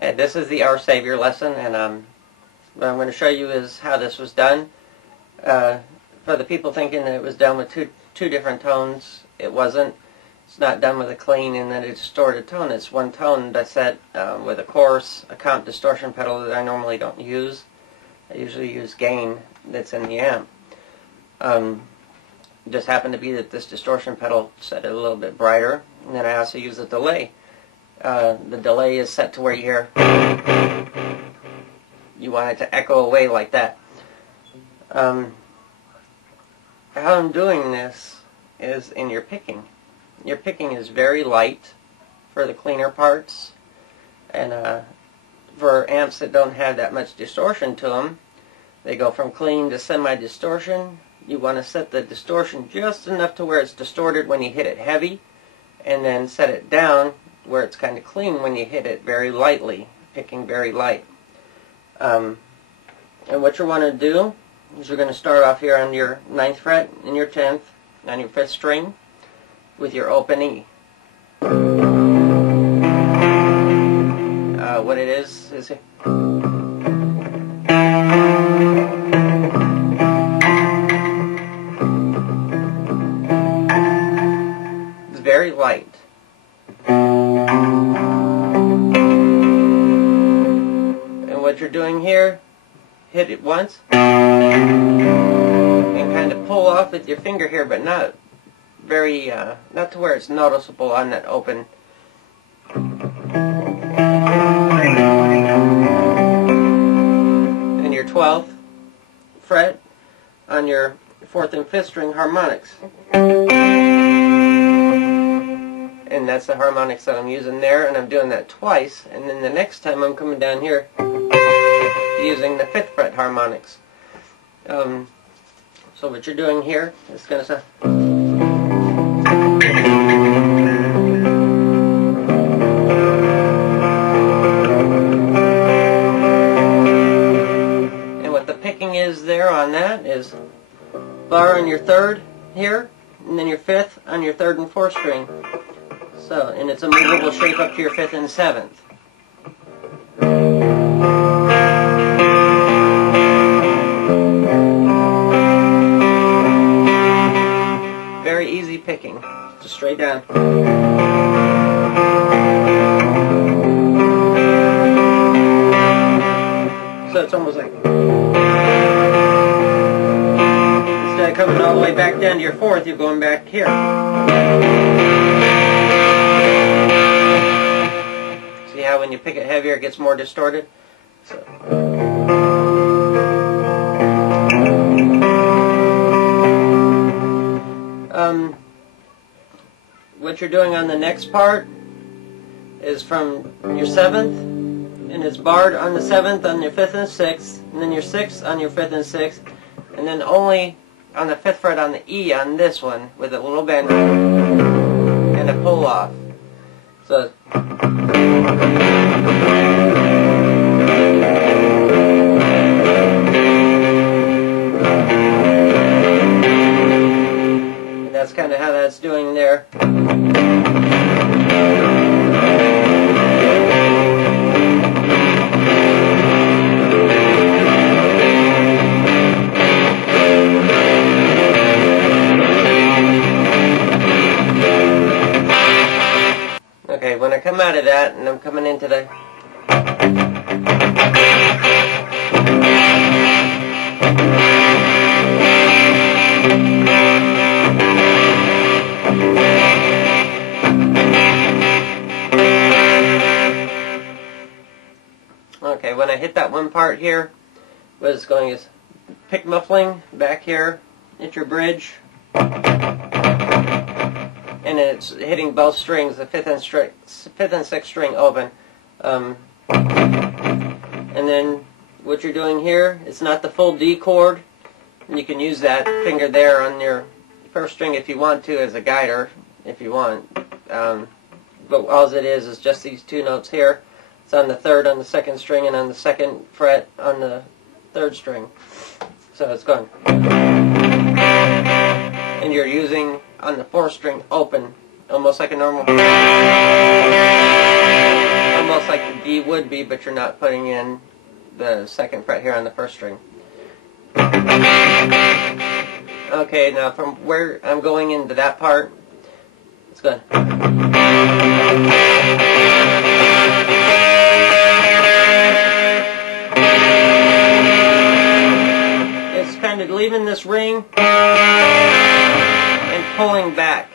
This is the Our Savior lesson, and what I'm going to show you is how this was done. For the people thinking that it was done with two different tones, it wasn't. It's not done with a clean and then a distorted tone. It's one tone that's set with a coarse, a comp distortion pedal that I normally don't use. I usually use gain that's in the amp. It just happened to be that this distortion pedal set it a little bit brighter, and then I also use a delay. The delay is set to where you hear, you want it to echo away like that. How I'm doing this is in your picking. Your picking is very light for the cleaner parts, and for amps that don't have that much distortion to them, they go from clean to semi-distortion. You want to set the distortion just enough to where it's distorted when you hit it heavy, and then set it down where it's kind of clean when you hit it very lightly, picking very light. And what you want to do is you're going to start off here on your 9th fret and your 10th on your 5th string with your open E. What it is it's very light. And what you're doing here, hit it once and kind of pull off with your finger here, but not very, not to where it's noticeable on that open. And your 12th fret on your 4th and 5th string harmonics. And that's the harmonics that I'm using there, and I'm doing that twice, and then the next time I'm coming down here using the 5th fret harmonics. So what you're doing here is going to sound. And what the picking is there on that is bar on your 3rd here, and then your 5th on your 3rd and 4th string. So, and it's a movable shape up to your 5th and 7th. Very easy picking, just straight down. So it's almost like, instead of coming all the way back down to your 4th, you're going back here. See how when you pick it heavier it gets more distorted? So. What you're doing on the next part is from your 7th, and it's barred on the 7th on your 5th and 6th, and then your 6th on your 5th and 6th, and then only on the 5th fret on the E on this one with a little bend and a pull off. So that's kind of how that's doing there. Okay, when I come out of that and I'm coming into the okay, when I hit that one part here, what it's going is pick muffling back here at your bridge, and it's hitting both strings, the 5th and 6th string open. And then what you're doing here, it's not the full D chord, and you can use that finger there on your 1st string if you want to as a guider, if you want. But all it is just these 2 notes here. It's on the 3rd on the 2nd string and on the 2nd fret on the 3rd string. So it's going. And you're using on the 4th string open, almost like a normal, almost like like the D would be, but you're not putting in the second fret here on the first string. Okay, now from where I'm going into that part, it's good. It's kind of leaving this ring and pulling back.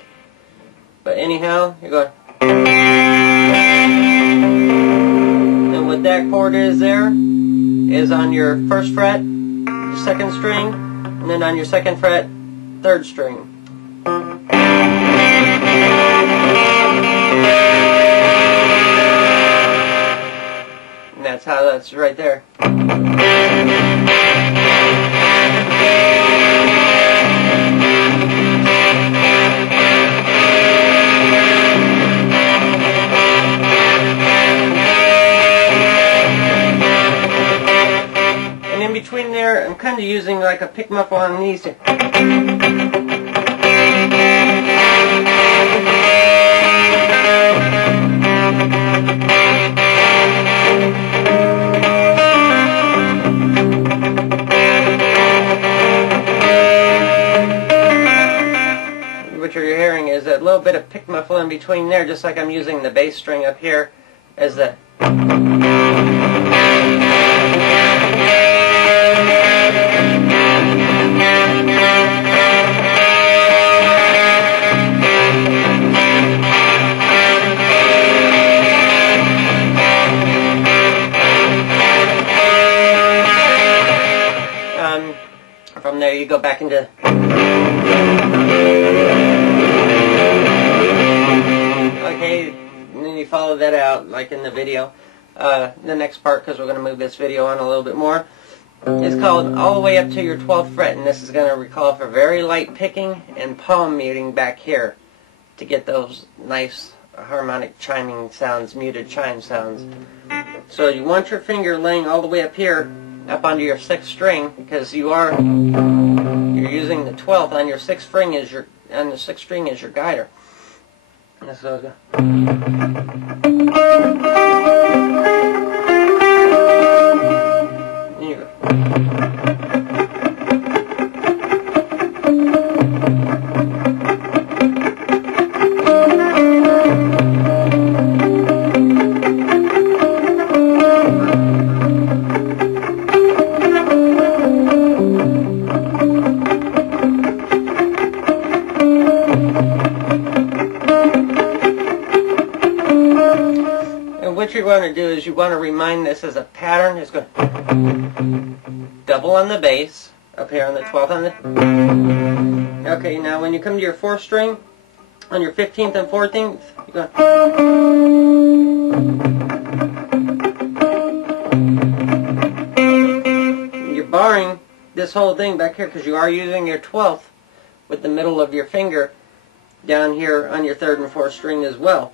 But anyhow, you're going. And what that chord is there is on your first fret, your second string, and then on your second fret, third string. And that's how that's right there. And in between there, I'm kind of using like a pick muffle on these two. What you're hearing is a little bit of pick muffle in between there, just like I'm using the bass string up here as the. From there you go back into. Okay, and then you follow that out like in the video. The next part, because we're going to move this video on a little bit more, is called All the Way Up to Your 12th Fret, and this is going to call for very light picking and palm muting back here to get those nice harmonic chiming sounds, muted chime sounds. So you want your finger laying all the way up here, up onto your 6th string, because you're using the 12th on your 6th string as your guider. And this goes. There you go. What you want to do is you want to remind this as a pattern. It's going to double on the bass, up here on the 12th on the. Okay, now when you come to your 4th string, on your 15th and 14th, you're going. You're barring this whole thing back here because you are using your 12th with the middle of your finger down here on your 3rd and 4th string as well.